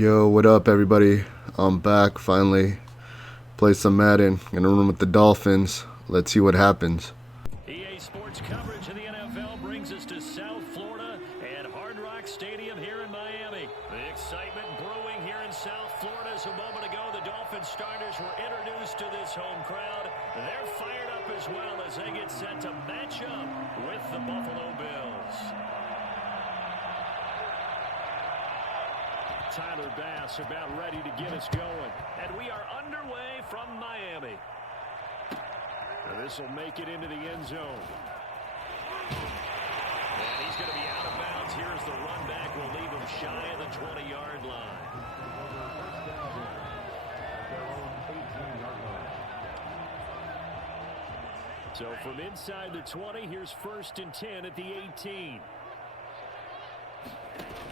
Yo, what up, everybody? I'm back finally. Play some Madden. Gonna run with the Dolphins. Let's see what happens. EA Sports coverage of the NFL brings us to South Florida and Hard Rock Stadium here in Miami. The excitement brewing here in South Florida as a moment ago the Dolphins starters were introduced to this home crowd. They're fired up as well as they get set to match up with the Buffalo Bills. Tyler Bass about ready to get us going. And we are underway from Miami. This will make it into the end zone. And he's going to be out of bounds. Here's the run back. We'll leave him shy of the 20-yard line. So from inside the 20, here's 1st and 10 at the 18.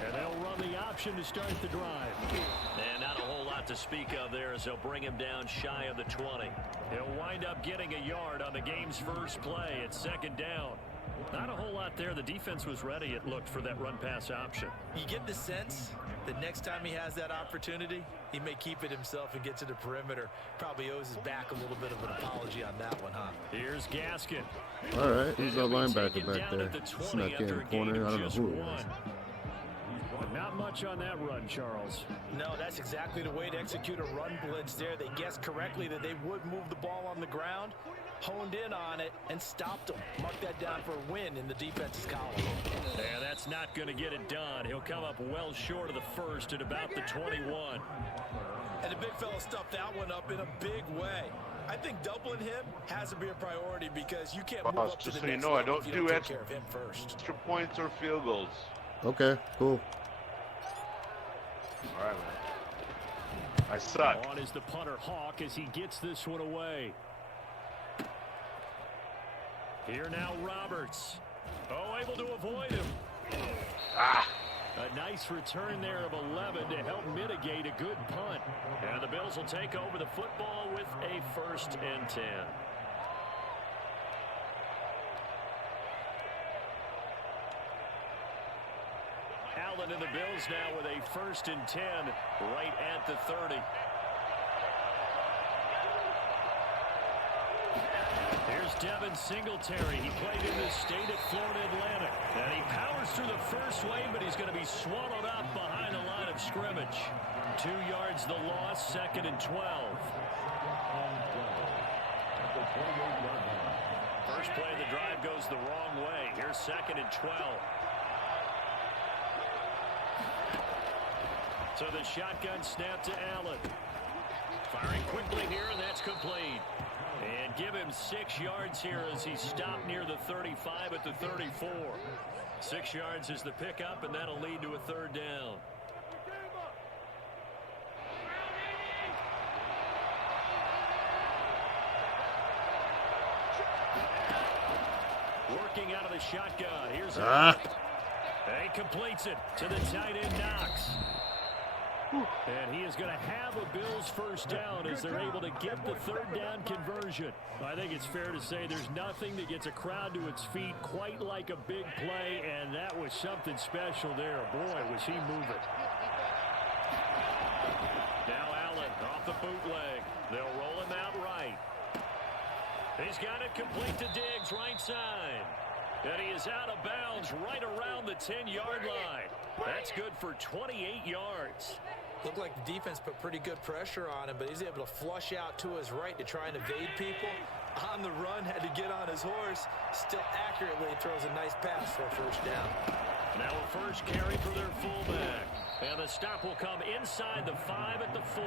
And they'll run the option to start the drive. And not a whole lot to speak of there as they'll bring him down shy of the 20. He'll wind up getting a yard on the game's first play at 2nd down. Not a whole lot there. The defense was ready, it looked, for that run-pass option. You get the sense that next time he has that opportunity, he may keep it himself and get to the perimeter. Probably owes his back a little bit of an apology on that one, huh? Here's Gaskin. All right, who's our linebacker back there? Snuck in the corner. I don't know who it was. Not much on that run, Charles. No, that's exactly the way to execute a run blitz there. They guessed correctly that they would move the ball on the ground, honed in on it, and stopped them. Mark that down for a win in the defense's column. Yeah, that's not going to get it done. He'll come up well short of the first at about the 21. And the big fella stuffed that one up in a big way. I think doubling him has to be a priority because you can't move up to the next level I don't if you do don't take care of him first. Extra points or field goals. Okay, cool. All right, man. I suck. On is the punter Hawk as he gets this one away. Here now Roberts. Oh, able to avoid him. A nice return there of 11 to help mitigate a good punt. And the Bills will take over the football with a 1st and 10. Allen and the Bills now with a 1st and 10 right at the 30. Here's Devin Singletary. He played in the state at Florida Atlantic. And he powers through the first wave, but he's going to be swallowed up behind the line of scrimmage. 2 yards the loss, 2nd and 12. First play of the drive goes the wrong way. Here's 2nd and 12. So the shotgun snap to Allen. Firing quickly here, and that's complete. And give him 6 yards here as he stopped near the 35 at the 34. 6 yards is the pickup, and that'll lead to a 3rd down. Working out of the shotgun. Here's and he completes it to the tight end Knox. And he is going to have a Bills 1st down as they're able to get the 3rd down conversion. I think it's fair to say there's nothing that gets a crowd to its feet quite like a big play, and that was something special there. Boy, was he moving. Now Allen off the bootleg. They'll roll him out right. He's got it complete to Diggs, right side. And he is out of bounds right around the 10-yard line. That's good for 28 yards. Looked like the defense put pretty good pressure on him, but he's able to flush out to his right to try and evade people. On the run, had to get on his horse. Still accurately throws a nice pass for a 1st down. Now a first carry for their fullback. And the stop will come inside the 5 at the 4.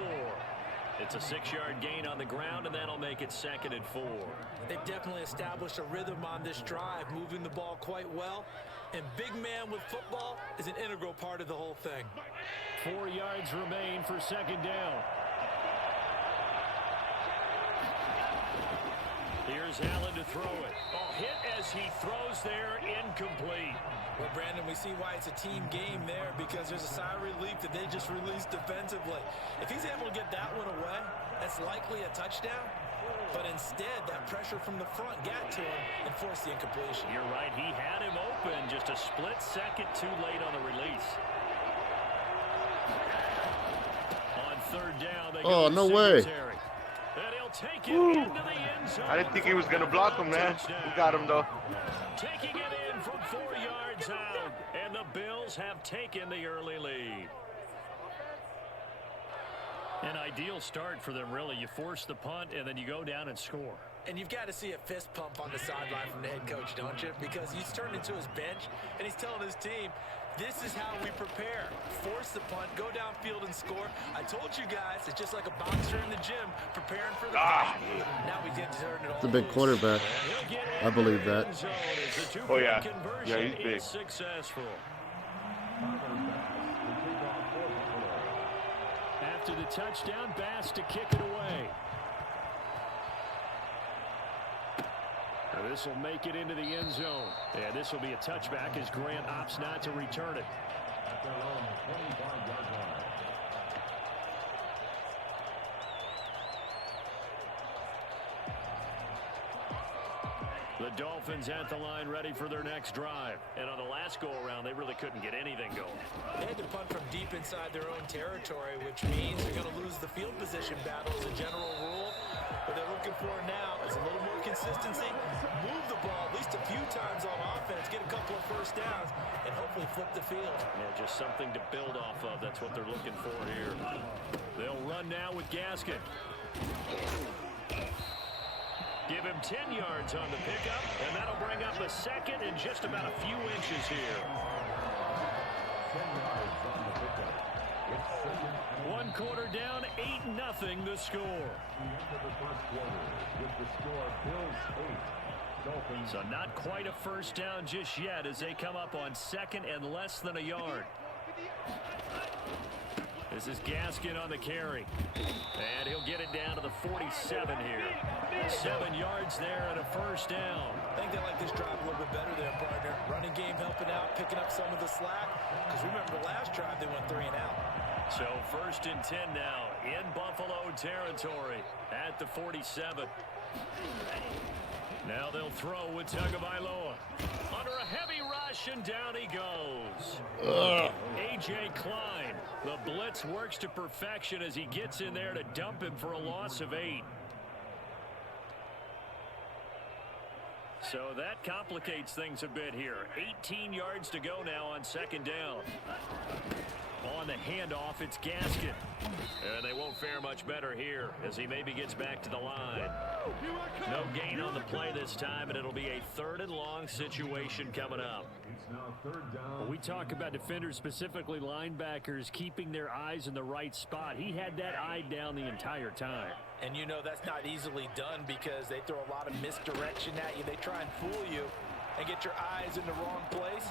It's a 6-yard gain on the ground, and that'll make it 2nd and 4. They've definitely established a rhythm on this drive, moving the ball quite well. And big man with football is an integral part of the whole thing. 4 yards remain for 2nd down. Here's Allen to throw it. Oh, hit as he throws there, incomplete. Well, Brandon, we see why it's a team game there because there's a sigh of relief that they just released defensively. If he's able to get that one away, that's likely a touchdown. But instead, that pressure from the front got to him and forced the incompletion. You're right. He had him open just a split second too late on the release. third down. They Oh, go no way. Singletary. And he'll take it into the end zone. I didn't think he was going to block him, man. We got him, though. Taking it in from 4 yards out. And the Bills have taken the early lead. An ideal start for them, really. You force the punt, and then you go down and score. And you've got to see a fist pump on the sideline from the head coach, don't you? Because he's turned into his bench, and he's telling his team, this is how we prepare. Force the punt, go downfield and score. I told you guys, it's just like a boxer in the gym preparing for the fight. Now we get to turn it all. It's a big quarterback. I believe that. Oh, yeah. Yeah, he's big. Successful. After the touchdown, Bass to kick it away. This will make it into the end zone. And this will be a touchback as Grant opts not to return it. The Dolphins at the line ready for their next drive. And on the last go-around, they really couldn't get anything going. They had to punt from deep inside their own territory, which means they're going to lose the field position battle as a general rule. What they're looking for now is a little more consistency. Move the ball at least a few times on offense, get a couple of first downs, and hopefully flip the field. Yeah, just something to build off of. That's what they're looking for here. They'll run now with Gaskin. Give him 10 yards on the pickup, and that'll bring up a second and just about a few inches here. 1 quarter down, 8-0 the score. So not quite a first down just yet as they come up on second and less than a yard. This is Gaskin on the carry. And he'll get it down to the 47 here. 7 yards there and a first down. I think they like this drive a little bit better there, partner. Running game helping out, picking up some of the slack. Because remember the last drive, they went 3 and out. So 1st and 10 now in Buffalo territory at the 47. Now they'll throw with Tagovailoa. Under a heavy rush, and down he goes. A.J. Klein. The blitz works to perfection as he gets in there to dump him for a loss of 8. So that complicates things a bit here. 18 yards to go now on 2nd down. On the handoff, it's Gaskin. And they won't fare much better here as he maybe gets back to the line. No gain on the play this time, and it'll be a 3rd and long situation coming up. When we talk about defenders, specifically linebackers, keeping their eyes in the right spot, he had that eye down the entire time. And you know that's not easily done because they throw a lot of misdirection at you. They try and fool you and get your eyes in the wrong place.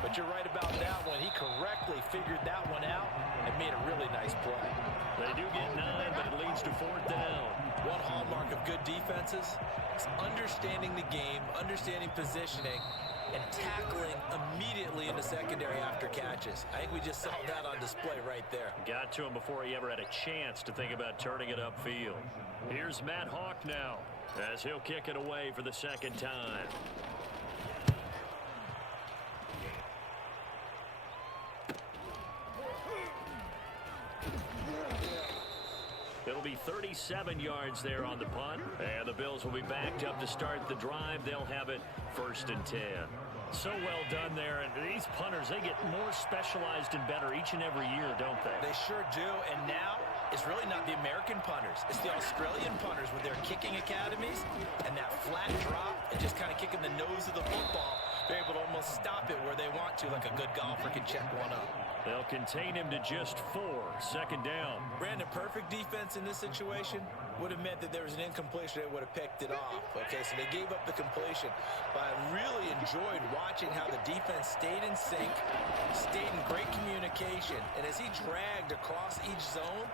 But you're right about that one. He correctly figured that one out and made a really nice play. They do get 9, but it leads to 4th down. One hallmark of good defenses is understanding the game, understanding positioning, and tackling immediately in the secondary after catches. I think we just saw that on display right there. Got to him before he ever had a chance to think about turning it upfield. Here's Matt Hawk now as he'll kick it away for the 2nd time. It'll be 37 yards there on the punt. And the Bills will be backed up to start the drive. They'll have it 1st and 10. So well done there. And these punters, they get more specialized and better each and every year, don't they? They sure do. And now it's really not the American punters. It's the Australian punters with their kicking academies and that flat drop and just kind of kicking the nose of the football. They're able to almost stop it where they want to, like a good golfer can check one up. They'll contain him to just 4. 2nd down. Brandon, perfect defense in this situation would have meant that there was an incompletion. They would have picked it off. Okay, so they gave up the completion. But I really enjoyed watching how the defense stayed in sync, stayed in great communication. And as he dragged across each zone,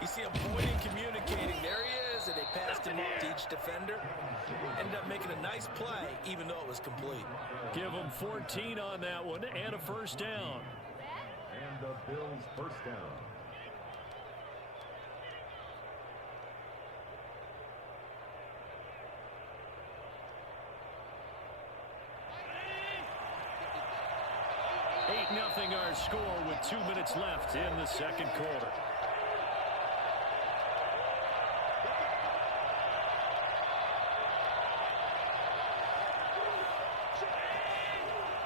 you see him pointing, communicating. There he is, and they passed him up to each defender. Ended up making a nice play, even though it was complete. Give him 14 on that one and a 1st down. And the Bills' 1st down. Nothing our score with 2 minutes left in the 2nd quarter.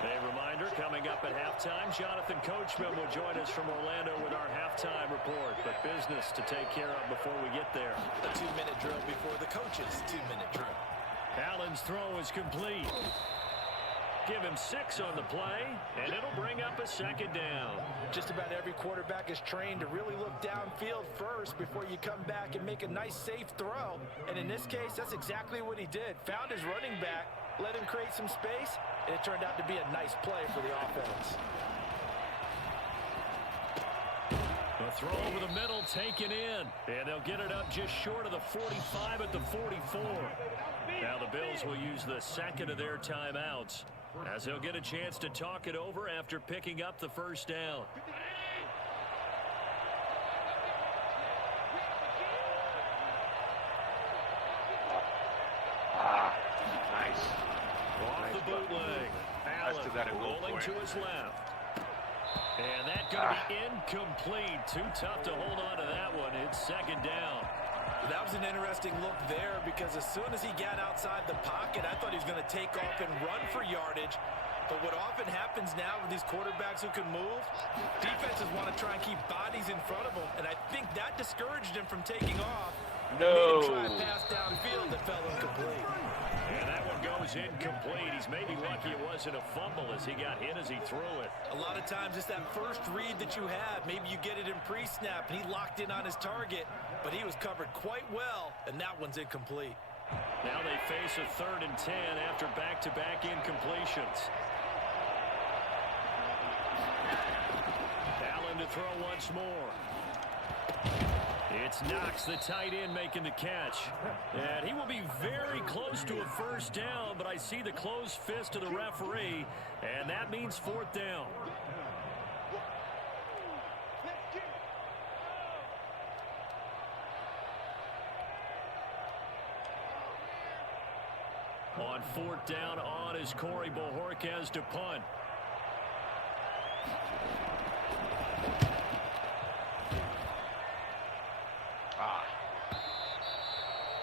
A reminder, coming up at halftime, Jonathan Coachman will join us from Orlando with our halftime report. But business to take care of before we get there. A 2-minute drill before the coach's 2-minute drill. Allen's throw is complete. Give him 6 on the play, and it'll bring up a second down. Just about every quarterback is trained to really look downfield first before you come back and make a nice, safe throw. And in this case, that's exactly what he did. Found his running back, let him create some space, and it turned out to be a nice play for the offense. A throw over the middle taken in, and they'll get it up just short of the 45 at the 44. Now the Bills will use the second of their timeouts, as they'll get a chance to talk it over after picking up the first down. Nice. Off the bootleg. Allen rolling to his left. And that going to be incomplete. Too tough to hold on to that one. It's second down. That was an interesting look there because as soon as he got outside the pocket, I thought he was going to take off and run for yardage. But what often happens now with these quarterbacks who can move, defenses want to try and keep bodies in front of them. And I think that discouraged him from taking off. No. He made him try a pass downfield that fell incomplete. And that one goes incomplete. He's maybe lucky it wasn't a fumble as he got hit as he threw it. A lot of times it's that first read that you have. Maybe you get it in pre-snap and he locked in on his target, but he was covered quite well, and that one's incomplete. Now they face a 3rd and 10 after back-to-back incompletions. Allen to throw once more. It's Knox, the tight end, making the catch. And he will be very close to a first down, but I see the closed fist of the referee, and that means 4th down. On 4th down, on is Corey Bojorquez to punt.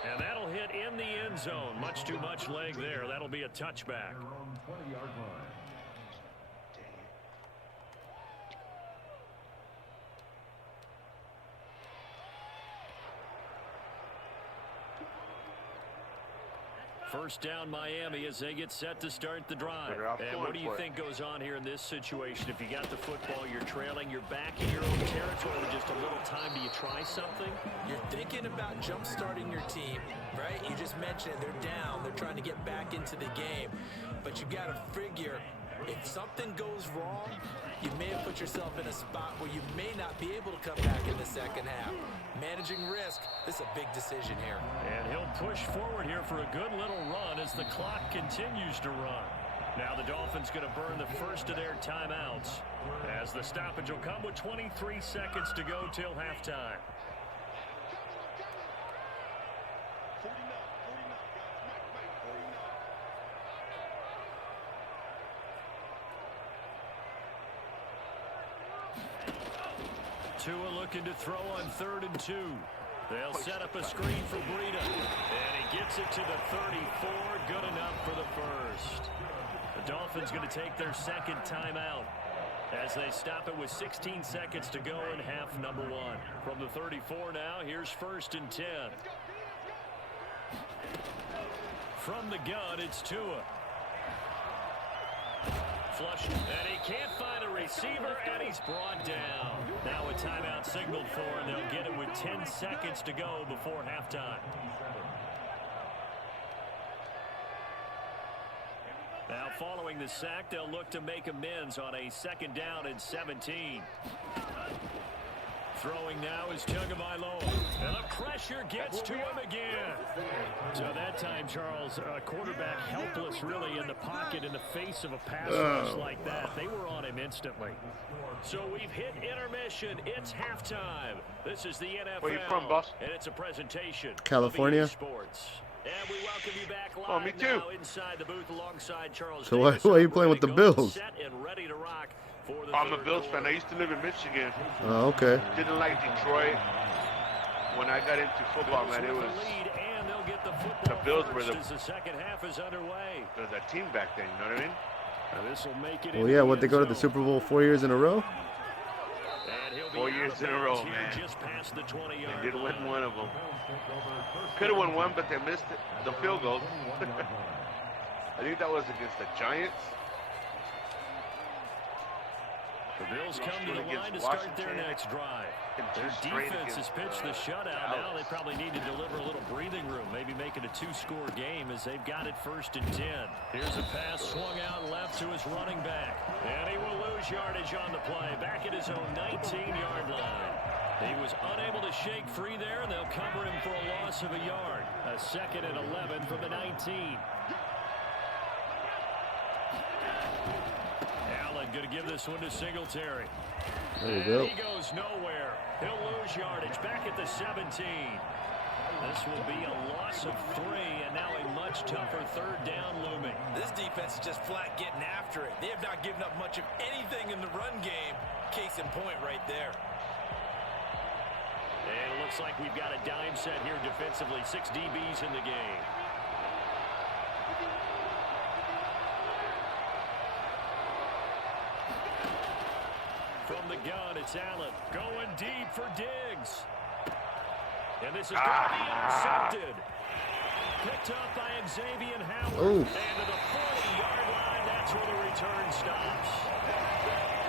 And that'll hit in the end zone. Much too much leg there. That'll be a touchback. Their own 20-yard line. First down Miami as they get set to start the drive. And what do you think goes on here in this situation? If you got the football, you're trailing, you're back in your own territory with just a little time. Do you try something? You're thinking about jump-starting your team, right? You just mentioned it. They're down. They're trying to get back into the game. But you got to figure, if something goes wrong, you may have put yourself in a spot where you may not be able to come back in the second half. Managing risk, this is a big decision here. And he'll push forward here for a good little run as the clock continues to run. Now the Dolphins going to burn the first of their timeouts as the stoppage will come with 23 seconds to go till halftime. Tua looking to throw on 3rd and 2. They'll set up a screen for Breida. And he gets it to the 34. Good enough for the first. The Dolphins going to take their second timeout as they stop it with 16 seconds to go in half number 1. From the 34 now, here's 1st and 10. From the gun, it's Tua. Flush, and he can't find a receiver, and he's brought down. Now a timeout signaled for, and they'll get it with 10 seconds to go before halftime. Now following the sack, they'll look to make amends on a 2nd down and 17. Throwing now is Tagovailoa, and the pressure gets to him again. So that time, Charles, a quarterback helpless really in the pocket in the face of a pass rush like that. They were on him instantly. So we've hit intermission. It's halftime. This is the NFL. Where you from, boss? And it's a presentation. California. Of EA Sports. And we welcome you back live Oh, me too. now inside the booth alongside Charles. So Davis. why are you playing with the Bills? Set and ready to rock for the I'm a third Bills quarter. fan. I used to live in Michigan. Oh, okay. Didn't like Detroit. When I got into football, man, it Bills was with the lead, and they'll get the football the Bills first were the- as the second half is underway. a team back then, you know what I mean? This'll make it Oh into yeah, the what, they end go to the zone. Super Bowl 4 years in a row? And he'll be 4 out years of in a bounds row, here man. just past the 20-yard They did win line. one of them. Could have won one, but they missed it, the field goal. I think that was against the Giants. The Bills come to the Against line to start their Washington. next drive. And Their two straight defense has against, pitched the shutout. Now they Dallas. probably need to deliver a little breathing room, maybe make it a 2-score game as they've got it 1st and 10. Here's a pass swung out left to his running back. And he will lose yardage on the play, back at his own 19-yard line. He was unable to shake free there, and they'll cover him for a loss of a yard. A 2nd and 11 from the 19. Allen going to give this one to Singletary. There you go. He goes nowhere. He'll lose yardage back at the 17. This will be a loss of 3, and now a much tougher 3rd down looming. This defense is just flat getting after it. They have not given up much of anything in the run game. Case in point right there. And it looks like we've got a dime set here defensively. 6 DBs in the game. From the gun, it's Allen going deep for Diggs. And this is going to be intercepted. Picked up by Xavier Howard. Oh. And to the 40-yard line, that's where the return stops.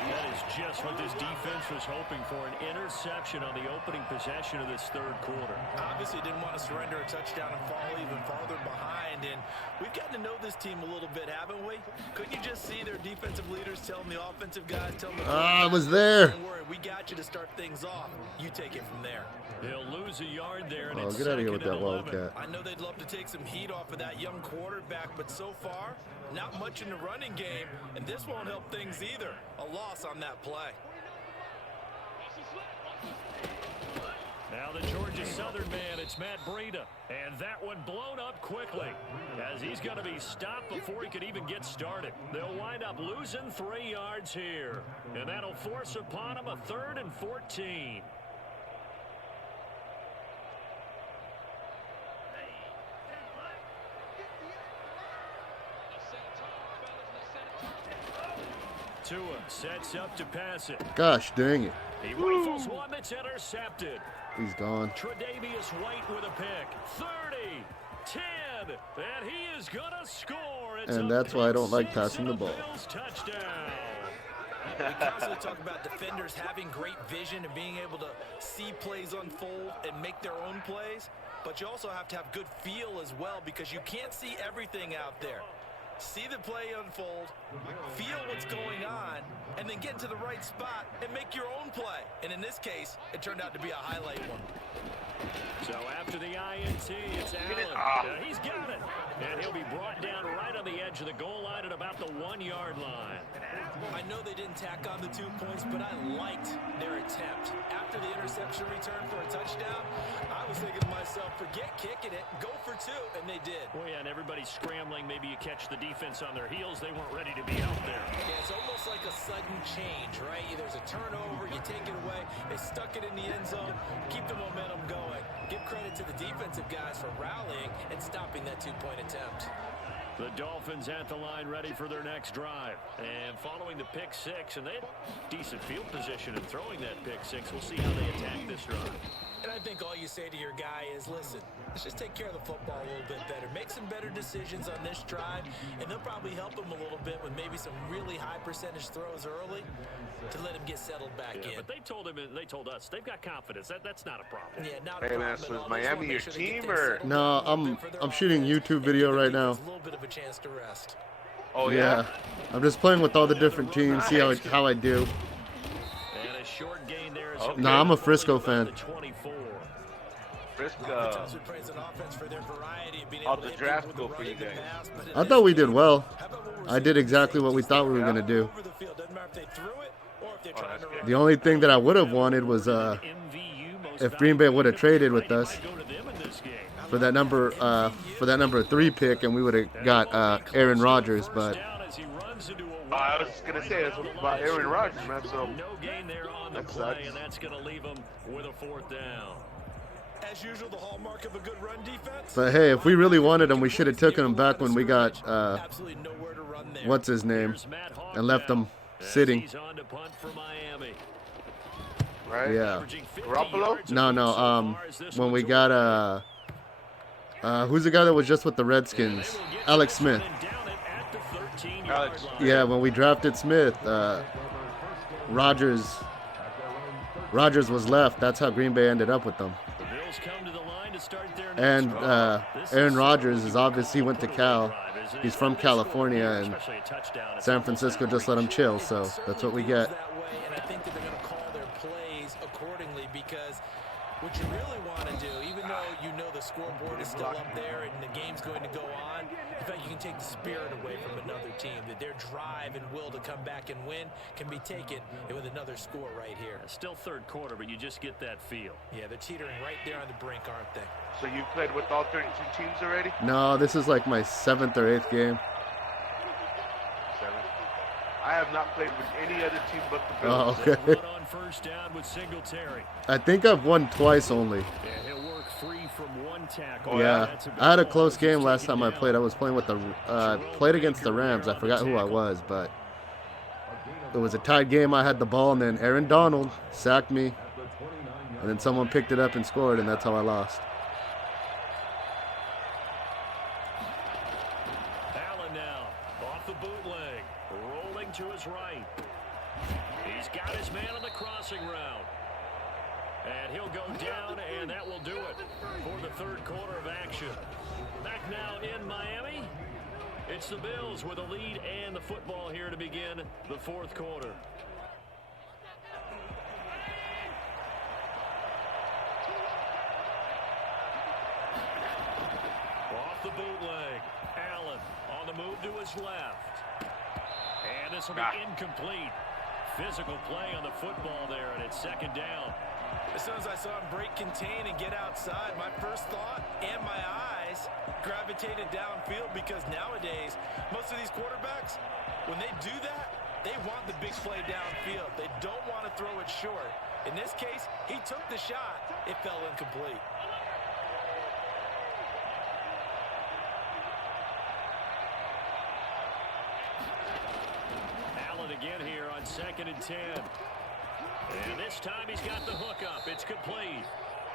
That is just what this defense was hoping for, an interception on the opening possession of this 3rd quarter. Obviously didn't want to surrender a touchdown and fall even farther behind. And we've gotten to know this team a little bit, haven't we? Couldn't you just see their defensive leaders telling the offensive guys, telling the I was there. don't worry, we got you to start things off. You take it from there. They'll lose a yard there, and Oh, it's get out of here with 2nd that and 11. Wildcat. I know they'd love to take some heat off of that young quarterback, but so far, not much in the running game, and this won't help things either. A loss on that play. Now the Georgia Southern man, it's Matt Breida. And that one blown up quickly as he's going to be stopped before he could even get started. They'll wind up losing 3 yards here. And that'll force upon him a 3rd and 14. Tua sets up to pass it. Gosh dang it. He rifles one that's intercepted. He's gone. Tre'Davious White with a pick. 30, 10, and he is going to score. It's And a that's why I don't like pick passing six the and a ball. Bills touchdown. We constantly talk about defenders having great vision and being able to see plays unfold and make their own plays, but you also have to have good feel as well because you can't see everything out there. See the play unfold, feel what's going on, and then get into the right spot and make your own play. And in this case, it turned out to be a highlight one. So after the INT, it's Allen. He's got it. And he'll be brought down right on the edge of the goal line at about the 1-yard line. I know they didn't tack on the 2 points, but I liked their attempt. After the interception return for a touchdown, I was thinking to myself, forget kicking it, go for 2, and they did. Well, yeah, and everybody's scrambling. Maybe you catch the defense on their heels. They weren't ready to be out there. Yeah, it's almost like a sudden change, right? There's a turnover, you take it away, they stuck it in the end zone, keep the momentum going. Give credit to the defensive guys for rallying and stopping that 2-point attempt. The Dolphins at the line ready for their next drive. And following the pick 6, and they had decent field position in throwing that pick 6. We'll see how they attack this drive. And I think all you say to your guy is, listen, let's just take care of the football a little bit better. Make some better decisions on this drive, and they'll probably help him a little bit with maybe some really high percentage throws early to let him get settled back in. But they told him, and they told us, they've got confidence. That's not a problem. Yeah, not a Hey, problem man, at so is all. Miami your They just wanna make sure they get team, things or? settled No, down a little bit for their I'm shooting offense YouTube and video give the right now. defense a little bit of a chance to rest. Oh, Yeah. I'm just playing with all the different teams, see how I do. And a short gain there. Okay. Nah, I'm a Frisco fan. The 24. Frisco. Oftentimes we praise an offense for their variety of being How'd able to the hit draft people with go for the you run and the guys? pass, but in I this thought we did game, well. how about what we're I seeing did with exactly what we safeties? thought we were They're going to do. over the field. Doesn't matter if they threw it or if they're trying to that's run. The only thing that I would have wanted was if Green Bay would have traded with us for that number 3 pick, and we would have got Aaron Rodgers, but I was just gonna say it's about Aaron Rodgers, man. So No gain there on the that play, sucks. and that's going to leave them with a 4th down. As usual, the hallmark of a good run defense. hey, if we really wanted him, we should have taken him back when we got Absolutely nowhere to run what's his name, Here's Matt Hogg and left now, him as sitting. he's on to punt for Miami. Right? Yeah. Averaging 50 Garoppolo? yards a No, week no. so far as this When we one's got who's the guy that was just with the And they Redskins? will get to Alex this one Smith. and down it at the 13-yard Alex. line. Yeah, when we drafted Smith, Rogers was left. That's how Green Bay ended up with them. The Bills come to the line to start their next And drive. This Aaron is Rodgers so is obviously you went to put Cal. away drive, isn't it? He's from They scored California, here, and especially a touchdown. It's San almost Francisco out just of let him reach. chill. So that's what we get. That way, and I think that they're going to call their plays accordingly because what you really want to do, even though you know the scoreboard is still up there and the game's going to go on, in fact, you can take the spirit away from another team, that their drive and will to come back and win can be taken with another score right here. Still third quarter, but you just get that feel. Yeah, they're teetering right there on the brink, aren't they? So you played with all 32 teams already? No, this is like my 7th or 8th game. 7. I have not played with any other team but the Oh, Bills. okay. Run on first down with Singletary. I think I've won twice only. And he'll work free from one tackle. Yeah, That's big I had a ball close as game he's last taken time I down. played. I was playing with the played against the Rams. I forgot who I was, but it was a tight game. I had the ball, and then Aaron Donald sacked me, and then someone picked it up and scored, and that's how I lost. Allen now off the bootleg, rolling to his right. He's got his man on the crossing route. And he'll go down, and that will do it for the third quarter of action. Back now in Miami. It's the Bills with a lead and the football here to begin the fourth quarter. Off the bootleg. Allen on the move to his left. And this will be incomplete. Physical play on the football there, and it's second down. As soon as I saw him break contain and get outside, my first thought and my eyes gravitated downfield because nowadays, most of these quarterbacks, when they do that, they want the big play downfield. They don't want to throw it short. In this case, he took the shot. It fell incomplete. Allen again here on 2nd and 10. And this time he's got the hook up. It's complete.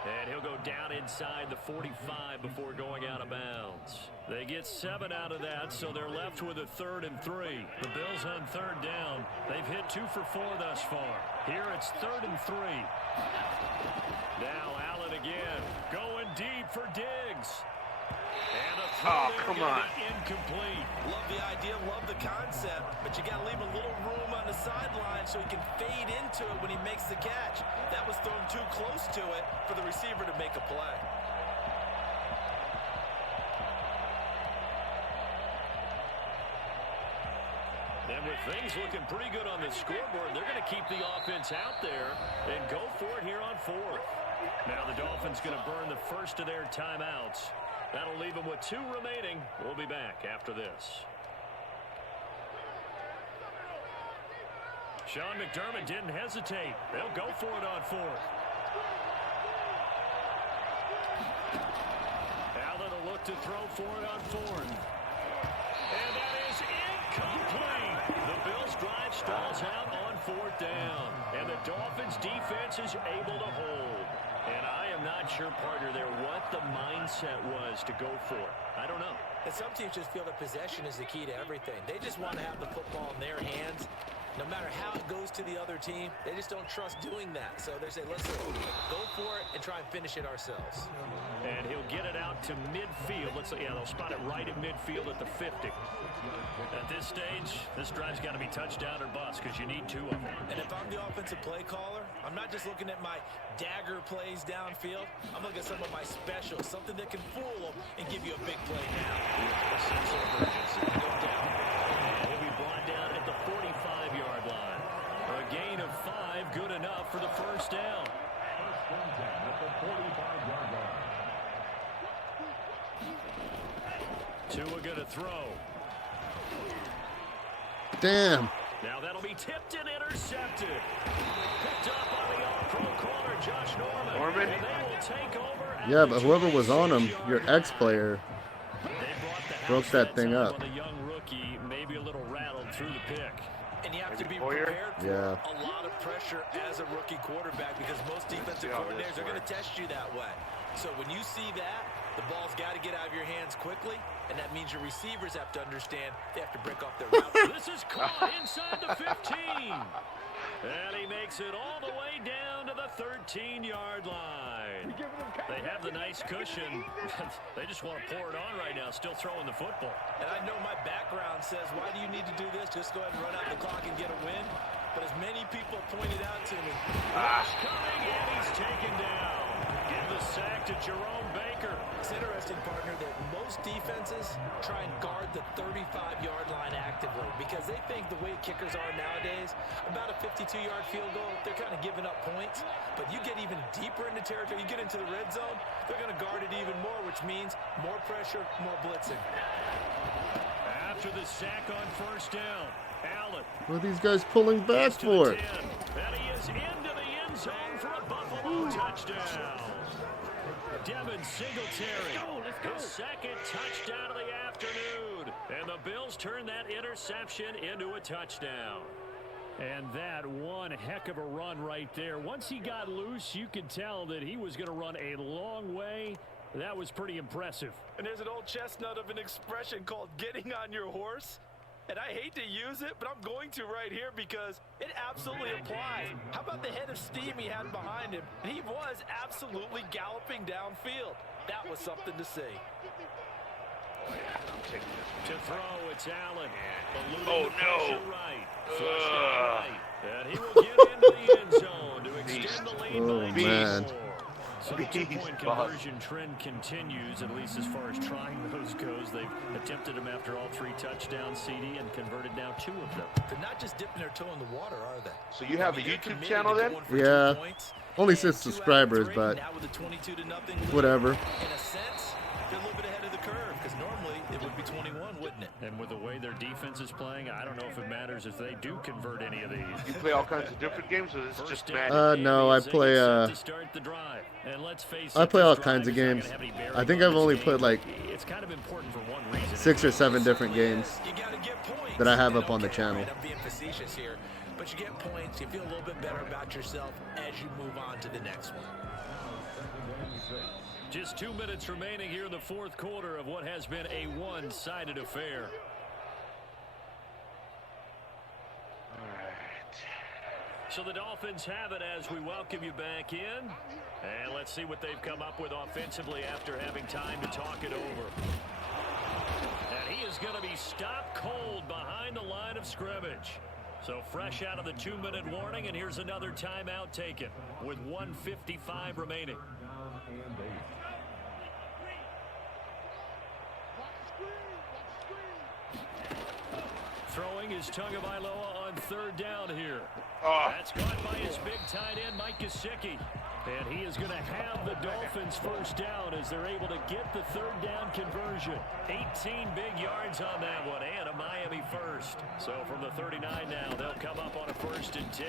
And he'll go down inside the 45 before going out of bounds. They get 7 out of that, so they're left with a 3rd and 3. The Bills on 3rd down. They've hit 2 for 4 thus far. Here it's 3rd and 3. Now Allen again, going deep for Diggs. And a throw there come gonna on. be incomplete. Love the idea, love the concept, but you got to leave a little room on the sideline so he can fade into it when he makes the catch. That was thrown too close to it for the receiver to make a play. And with things looking pretty good on the scoreboard, they're going to keep the offense out there and go for it here on 4th. Now the Dolphins going to burn the first of their timeouts. That'll leave them with 2 remaining. We'll be back after this. Sean McDermott didn't hesitate. They'll go for it on 4th. Allen will look to throw for it on 4th. And that is incomplete. The Bills' drive stalls out on 4th down. And the Dolphins' defense is able to hold. And I am not sure, partner, there what the mindset was to go for it. I don't know. And some teams just feel that possession is the key to everything. They just want to have the football in their hands. No matter how it goes to the other team, they just don't trust doing that. So they say, let's go for it and try and finish it ourselves. And he'll get it out to midfield. Let's say, yeah, they'll spot it right at midfield at the 50. At this stage, this drive's got to be touchdown or bust because you need 2 of them. And if I'm the offensive play caller, I'm not just looking at my dagger plays downfield. I'm looking at some of my specials, something that can fool them and give you a big play now. A sense of urgency. Go down. And he'll be brought down at the 45-yard line. A gain of 5, good enough for the first down. Tua going to throw. Damn. Now that'll be tipped and intercepted. Picked up on the all-pro corner, Josh Norman. And they will take over. Yeah, but whoever was on him, your ex-player, They brought the broke house that fence thing up up. on the young rookie, maybe a little threw the pick. And you have to be Boyer? prepared for Yeah. a lot of pressure as a rookie quarterback because most defensive coordinators are going to test you that way. So when you see that, the ball's got to get out of your hands quickly, and that means your receivers have to understand they have to break off their route. This is caught inside the 15. And he makes it all the way down to the 13-yard line. They have the nice cushion. They just want to pour it on right now, still throwing the football. And I know my background says, why do you need to do this? Just go ahead and run out the clock and get a win. But as many people pointed out to me, Rush coming, and he's taken down. Give the sack to Jerome Baker. it's interesting, partner, that most defenses try and guard the 35-yard line actively because they think the way kickers are nowadays, about a 52-yard field goal, they're kind of giving up points. But you get even deeper into territory, you get into the red zone, they're going to guard it even more, which means more pressure, more blitzing. After the sack on first down, Allen. What are these guys pulling back Gets to the for? 10, and he is into the end zone for a Buffalo touchdown. Devin Singletary, his second touchdown of the afternoon. And the Bills turn that interception into a touchdown. And that one heck of a run right there. Once he got loose, you could tell that he was going to run a long way. That was pretty impressive. And there's an old chestnut of an expression called getting on your horse. And I hate to use it, but I'm going to right here because it absolutely applies. How about the head of steam he had behind him? And he was absolutely galloping downfield. That was something to see. I'm taking this. To throw, it's Allen. Eluding Oh, the no. pressure right. Flushed out right. And he will get into the end zone to extend the lead Oh, by man. 4. So the two-point conversion trend continues, at least as far as trying those goes. They've attempted them after all 3 touchdowns, CD, and converted now 2 of them. They're not just dipping their toe in the water, are they? So you have a YouTube channel then? Yeah. Only 6 subscribers, but whatever. In a sense, they're a little bit ahead of the curve because normally it would be 21, wouldn't it? And with the way their defense is playing, I don't know if it matters if they do convert any of these. You play all kinds of different games, or it's just down. Madden? No, I play To start the drive. And let's face it, I play all this kinds of drive is games. not gonna have any I think bearing I've on only this played game. like It's kind of important for one reason. 6 or 7 different games You gotta get points. that I have And up on the okay, channel. right, I'm being facetious here, but you get points. You feel a little bit better about yourself as you move on to the next one. Just 2 minutes remaining here in the fourth quarter of what has been a one-sided affair. So the Dolphins have it as we welcome you back in. And let's see what they've come up with offensively after having time to talk it over. And he is going to be stopped cold behind the line of scrimmage. So fresh out of the 2-minute warning, and here's another timeout taken with 1:55 remaining. Throwing is Tagovailoa on 3rd down here. That's caught by his big tight end, Mike Gesicki. And he is going to have the Dolphins first down as they're able to get the 3rd down conversion. 18 big yards on that one, and a Miami first. So from the 39 now, they'll come up on a 1st and 10.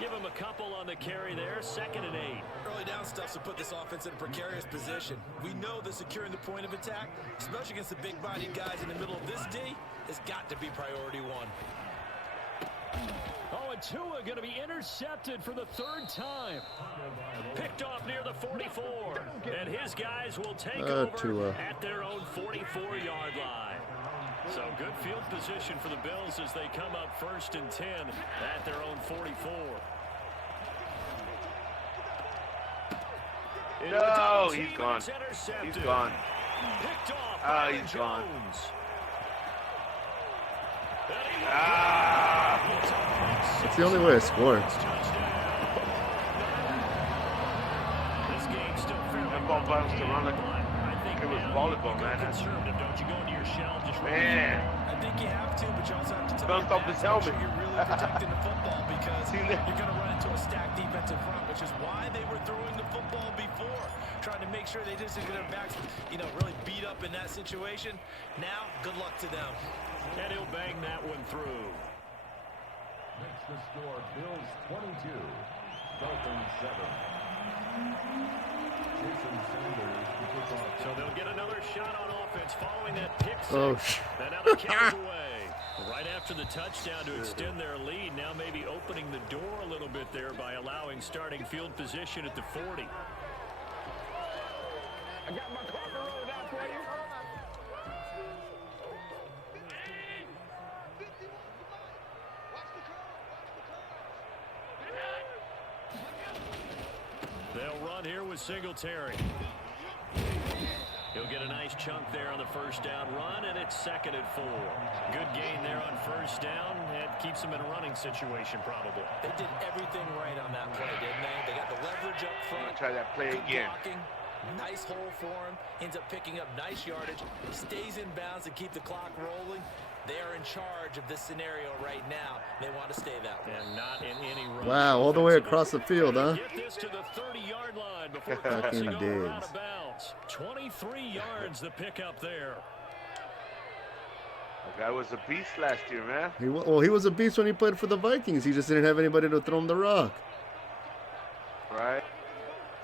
Give him a couple on the carry there, 2nd and 8. Early down stuff to put this offense in a precarious position. We know that securing the point of attack, especially against the big-bodied guys in the middle of this D, has got to be priority 1. Oh, and Tua going to be intercepted for the 3rd time. Picked off near the 44. And his guys will take over Tua. at their own 44-yard line. So good field position for the Bills as they come up 1st and 10 at their own 44. No, he's gone. He's gone. Picked off He's gone. Jones. It's the only way to score. This game's still fairly That ball bounced around like I think it was now volleyball, you go man. conservative, don't you? Go into your shell, just Man. I think you have to, but you also have to tell Bounced your off his backs, make sure helmet. you're really protecting the football because Seen you're that? going to run into a stacked defensive front, which is why they were throwing the football before, trying to make sure they just get their backs, really beat up in that situation. Now, good luck to them. And he'll bang that one through. Next to score, Bills 22, Dolphins 7. Jason Sanders to kick off. So they'll get another shot on defense following that pick six. Oh, And now the count is away. Right after the touchdown to extend their lead, now maybe opening the door a little bit there by allowing starting field position at the 40. I got my Parker rolled out for you. They'll run here with Singletary. He'll get a nice chunk there on the first down run, and it's 2nd and 4. Good gain there on first down. It keeps them in a running situation, probably. They did everything right on that play, didn't they? They got the leverage up front. Try that play Good again. blocking. Nice hole for him. Ends up picking up nice yardage. Stays in bounds to keep the clock rolling. They are in charge of this scenario right now. They want to stay that way. And not in any rush. wow, all the way across the field, huh? Get this to the 30-yard line before crossing over out of bounds. 23 yards the pickup there. The guy was a beast last year, man. He was a beast when he played for the Vikings. He just didn't have anybody to throw him the rock. Right?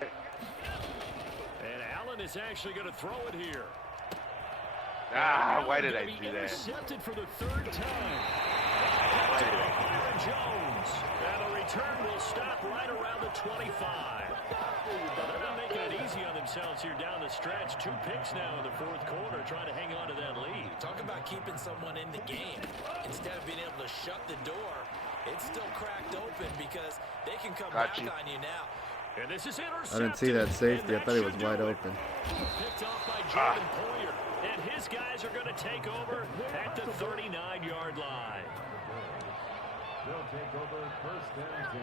And Allen is actually going to throw it here. Ah, why did I Gonna be do that? Intercepted for the 3rd time. Why did I? Byron Jones. And the return will stop right around the 25. They're not making it easy on themselves here down the stretch. 2 picks now in the 4th quarter, trying to hang on to that lead. Talk about keeping someone in the game. Instead of being able to shut the door, it's still cracked open because they can come back on you now. And this is intercepted. I didn't see that safety. I thought he was wide open. Picked off by Jordan Poyer. And his guys are going to take over at the 39-yard line. They'll take over 1st and 10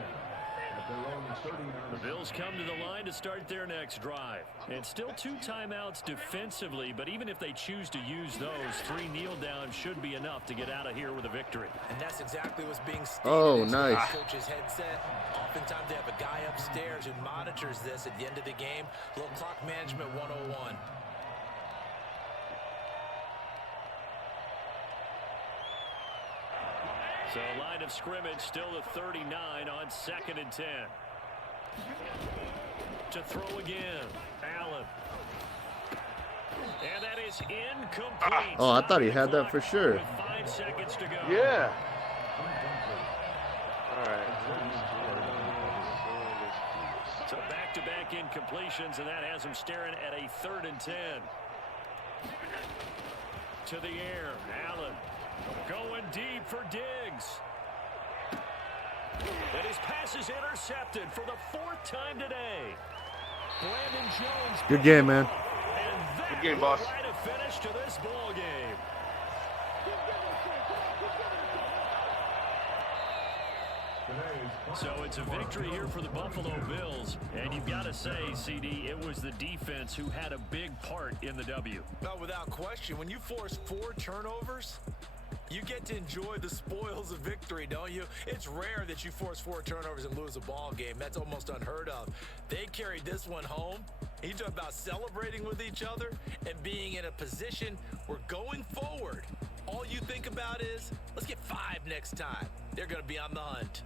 at their own 39. The Bills come to the line to start their next drive. And still 2 timeouts defensively, but even if they choose to use those, 3 kneel downs should be enough to get out of here with a victory. And that's exactly what's being stated. Oh, in nice. the coach's headset. Oftentimes they have a guy upstairs who monitors this at the end of the game. Little clock management 101. So line of scrimmage still the 39 on 2nd and 10. To throw again. Allen. And that is incomplete. Oh, I thought he had that for sure. With 5 seconds to go. Yeah. All right. So back-to-back incompletions, and that has him staring at a 3rd and 10. To the air. Allen. Going deep for Diggs. And his pass is intercepted for the 4th time today. Brandon Jones. Good game, man. And that Good game, boss. will write a finish to this ball game. So it's a victory here for the Buffalo Bills. And you've got to say, CD, it was the defense who had a big part in the W. No, without question. When you force 4 turnovers, you get to enjoy the spoils of victory, don't you? It's rare that you force 4 turnovers and lose a ball game. That's almost unheard of. They carried this one home. You talk about celebrating with each other and being in a position where going forward, all you think about is, let's get 5 next time. They're going to be on the hunt.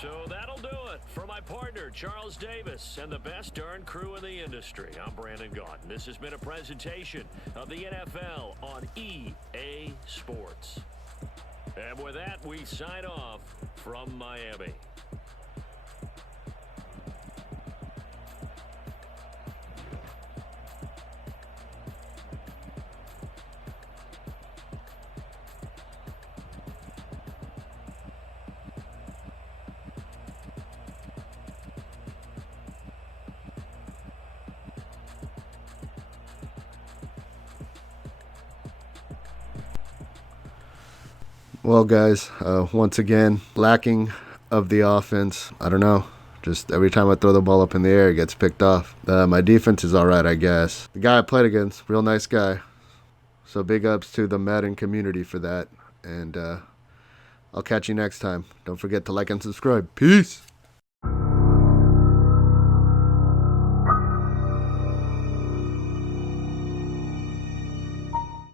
So that'll do it for my partner, Charles Davis, and the best darn crew in the industry. I'm Brandon Gaudin. This has been a presentation of the NFL on EA Sports. And with that, we sign off from Miami. Well, guys, once again, lacking of the offense. I don't know. Just every time I throw the ball up in the air, it gets picked off. My defense is all right, I guess. The guy I played against, real nice guy. So big ups to the Madden community for that. And I'll catch you next time. Don't forget to like and subscribe. Peace.